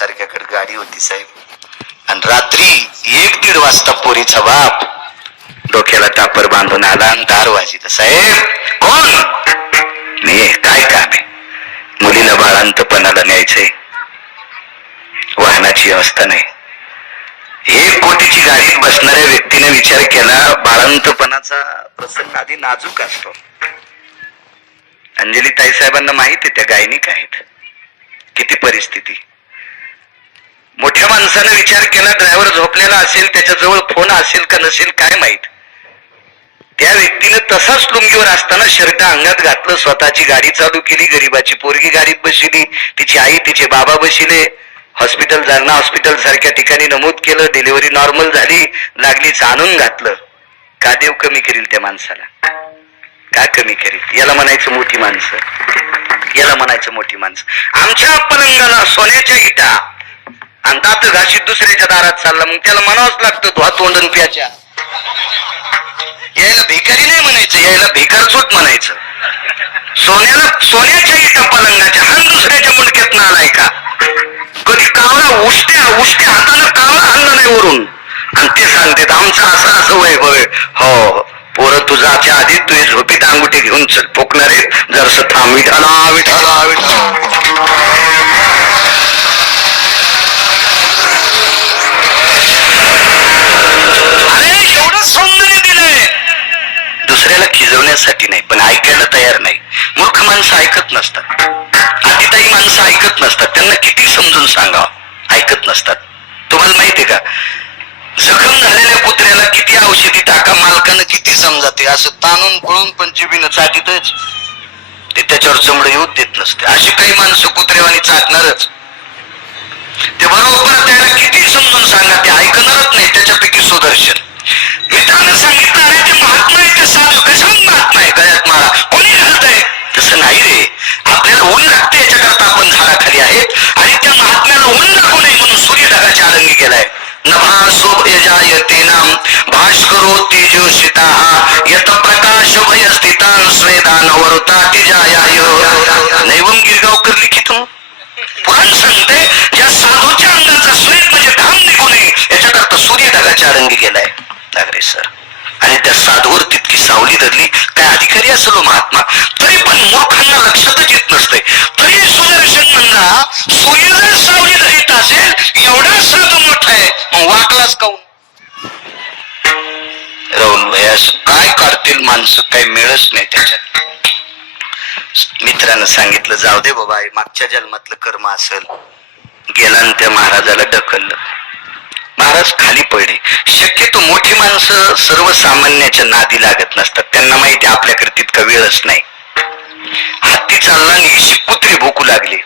सारख्याकडे गाडी होती साहेब, आणि रात्री 1-1:30 वाजता पोरीचा बाप डोक्याला टापर बांधून आला आणि दार वाजित. साहेब कोण? मी. काय काम आहे? मुलीला बाळांतपणाला न्यायचंय, वाहनाची व्यवस्था नाही. 1 कोटीची गाडीत बसणाऱ्या व्यक्तीने विचार केला, बाळांतपणाचा प्रसंग आधी नाजूक असतो. अंजली ताई साहेबांना माहिती आहे त्या गायनिक आहेत, किती परिस्थिती. मोठ्या माणसानं विचार केला, ड्रायव्हर झोपलेला असेल, त्याच्याजवळ फोन असेल का नसेल काय माहित. त्या व्यक्तीनं तसाच लुंगीवर असताना शर्ट अंगात घातलं, स्वतःची गाडी चालू केली, गरीबाची पोरगी गाडीत बसली, तिची आई तिचे बाबा बसले. हॉस्पिटल, जालना हॉस्पिटल सारख्या ठिकाणी नमूद केलं, डिलिव्हरी नॉर्मल झाली, लागलीच आणून घातलं. का देव कमी करील त्या माणसाला? का कमी करील? याला म्हणायचं मोठी माणसं, याला म्हणायचं मोठी माणसं. आमच्या पलंगाला सोन्याच्या इटा आणि दात घाशीत दुसऱ्याच्या दारात चालला, मग त्याला म्हणावंच लागतं धुवा तोंडन प्याच्या. यायला भिकारी नाही म्हणायचं, यायला भिकारचोट म्हणायचं. सोन्याच्या इटा पलंगाच्या, हा दुसऱ्याच्या मुंडक्यात आलाय का? कधी कावळा उष्ट्या हातानं कावळा आणला नाही वरून, आणि ते सांगते आमचं असं वैभव आहे. हो पोरं तुझ्याच्या आधी तुझी झोपीत अंगुठी घेऊन पोकणार आहे, जरसं थांब विठाला विठाला विठाला. अरे एवढं सौंदर्य दिलंय दुसऱ्याला खिजवण्यासाठी नाही, पण ऐकायला तयार नाही. मूर्ख माणसं ऐकत नसतात, अतिताई माणसं ऐकत नसतात, त्यांना किती समजून सांगावं, ऐकत नसतात. तुम्हाला माहितीये का, जखम झालेल्या कुत्र्याला किती औषधी टाका, मालकानं किती समजाते, असं ताणून पळून पण जिबीनं चाटीतच ते त्याच्यावर चमड येऊच देत नसते. अशी काही माणसं कुत्र्यावानी चाटणारच. ते बरोबर त्याला किती समजून सांगा, ते ऐकणारच नाही. त्याच्यापैकी सुदर्शन मित्रांनो सांगितलं, अरे ते महात्मा आहे, ते साधू कशाला महात्मा आहे, गळ्यात माळा कोणी घालतंय? तसं नाही रे, आपल्याला ऊन लागते याच्याकरता आपण झाडाखाली आहेत, आणि त्या महात्म्याला ऊन लागू नये म्हणून सूर्य ढगाच्या आलंगी गेलाय. नभासोभयजायतेनाम भास्करो तेजोषिताः यत प्रकाश भयस्थितान् स्वेदानवरुतातिजायाय. नैवम गिरगावकर लिखितम. पुराण सांगते, या साधूच्या अंगाचा स्वेद म्हणजे घाम निघू नये याच्याकरता सूर्य ढगाच्या आलंगी गेलाय. नागरे सर, आणि त्या साधूवर तितकी सावली धरली. काय अधिकारी असलो महात्मा, तरी पण मूर्खांना लक्षातच येत नसते. तरी सुदर्शन म्हणला, सूर्य जर सावली धरीत असेल, एवढा साधू मोठा आहे, मग वाकलाच काऊन? राहुल भैयास काय काढतील माणसं, काही मिळच नाही त्याच्यात. मित्रानं सांगितलं, जाऊ दे बाबा, मागच्या जन्मातलं कर्म असेल. गेला आणि त्या महाराजाला ढकललं. महाराज खाली पडले. शक्यतो मोठी माणसं सर्वसामान्याच्या नादी लागत नसतात, त्यांना माहिती आपल्याकडे तितका वेळच नाही. हत्ती चालला आणि इशी कुत्री भोकू लागली.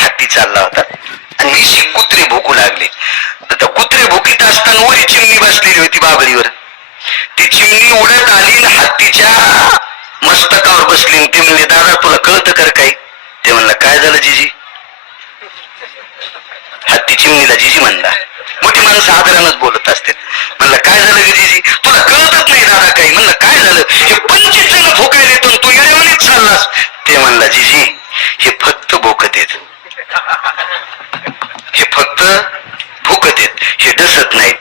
हत्ती चालला होता आणि इशी कुत्री भोकू लागले. तर कुत्रे भोकीत असताना वरी चिमणी बसलेली होती बाबळीवर. ती चिमणी उडत आली आणि हत्तीच्या मस्तकावर बसली. ते म्हणले, दादा तुला कळतं कर काही? ते म्हणलं, काय झालं जिजी? हत्ती चिमणीला जिजी म्हणला. मोठी माणसं आदरानच बोलत असतात. म्हणलं, काय झालं ग जिजी? तुला कळतच नाही दादा काही. म्हणलं, काय झालं? हे 25 जण भोकायला येतो, तू येण्यावानीच चाललास. ते म्हणला, जिजी हे फक्त भोकत आहेत, हे फक्त भोकत आहेत, हे डसत नाहीत.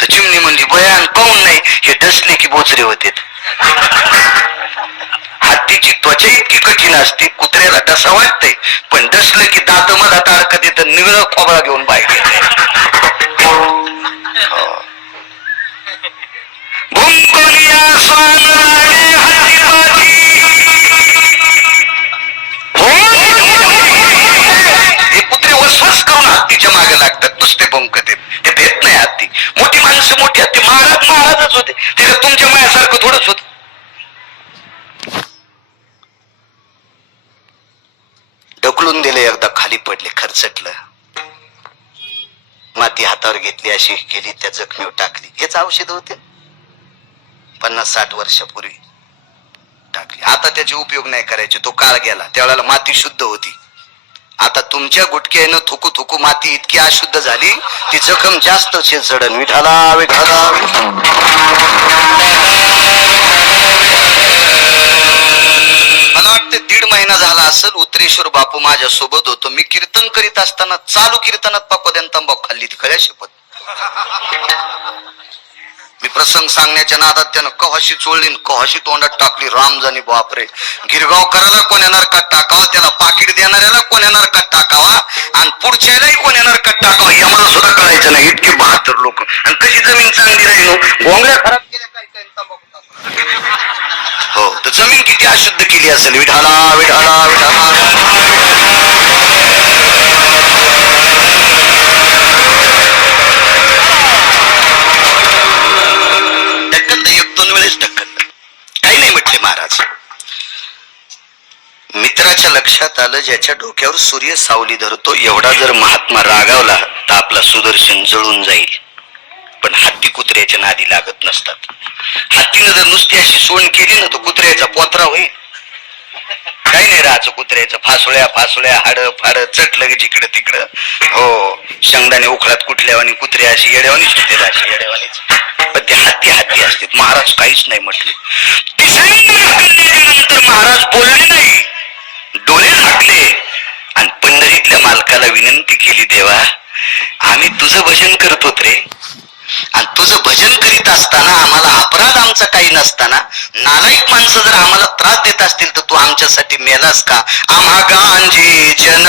तर चिमणी म्हणली, बयान काऊन नाही? हे डसले की बोचरे होते. हत्तीची त्वचा इतकी कठीण असते, कुत्र्याला डसा वाटतंय, पण डसलं की दात मधात अडकत येतं, निवळ खोबळा घेऊन बाहेर येते. हे कुत्रे वसवस करून हत्तीच्या मागे लागतात, नुसते भुंकत आहेत. ते भेट नाही हत्ती. मोठी माणसं मोठी हत्ती महाराजच होते, ते तुमच्या मायासारखं थोडंच होत. ढकलून दिले, एकदा खाली पडले, खरचटलं. माती हातावर घेतली, अशी केली, त्या जखमीवर टाकली. हेच औषध होते 50-60 वर्षापूर्वी टाकली. आता त्याचे उपयोग नाही करायचे, तो काळ गेला. त्यावेळेला माती शुद्ध होती. आता तुमच्या गुटक्यानं थुकू थुकू माती इतकी अशुद्ध झाली, ती जखम जास्त चढण. विठाला विठाला. मला वाटते 1.5 महिना झाला असेल उत्तरेश्वर बापू माझ्या सोबत होतो. मी कीर्तन करीत असताना चालू कीर्तनात पाकोद्यान तंबाखू खाल्ली ती खऱ्या शपथ. मी प्रसंग सांगण्याच्या नादात त्यानं कवाशी चोळली कवाशी तोंडात टाकली. राम जाणी बापरे. गिरगाव करायला कोण्या नरकात टाकावा, त्याला पाकिट देणाऱ्याला कोण्या नरकात टाकावा आणि पुढच्यालाही कोण्या नरकात टाकावा हे मला सुद्धा कळायचं नाही. इतके 72 लोक. आणि कशी जमीन चांगली राहील गोंगड्या खराब केल्या काय काय तंबाखू. हो तर जमीन किती अशुद्ध केली असेल. विठाला विठाला विठाला. काही नाही म्हटले महाराज. मित्राच्या लक्षात आलं ज्याच्या डोक्यावर सूर्य सावली धरतो एवढा जर महात्मा रागावला तर आपला सुदर्शन जळून जाईल. पण हत्ती कुत्र्याच्या नादी लागत नसतात. हत्तीनं जर नुसती अशी सोंड केली ना तर कुत्र्याचा पोत्रा होईल. काही नाही राहायचं कुत्र्याचं. फासोळ्या फासोळ्या हाड फाड चटलं जिकडं तिकडं. हो शेंगदाणे उखळात कुठल्यावानी कुत्रे अशी येड्यावानीच होते. अशी येड्यावानीच. पण ते हत्ती हत्ती असते. महाराज काहीच नाही म्हटले. तिसऱ्या महाराज बोलले नाही, डोळे झाकले आणि पंढरीतल्या मालकाला विनंती केली, देवा आम्ही तुझं भजन करतो रे. आणि तुझं भजन करीत असताना आम्हाला अपराध आमचा काही नसताना नालायक माणसं जर आम्हाला त्रास देत असतील तर तू आमच्यासाठी मेलास का. आम्हा गांजी जन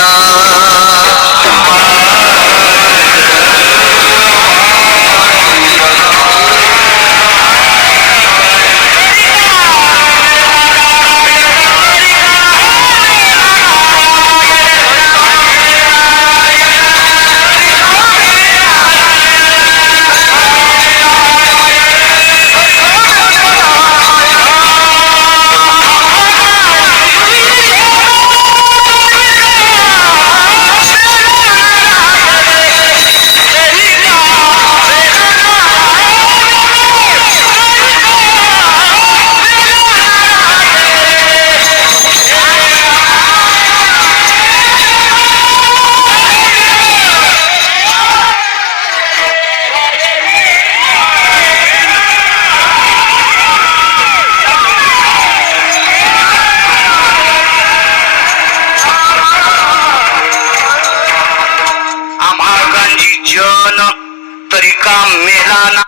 तरी का मेला ना.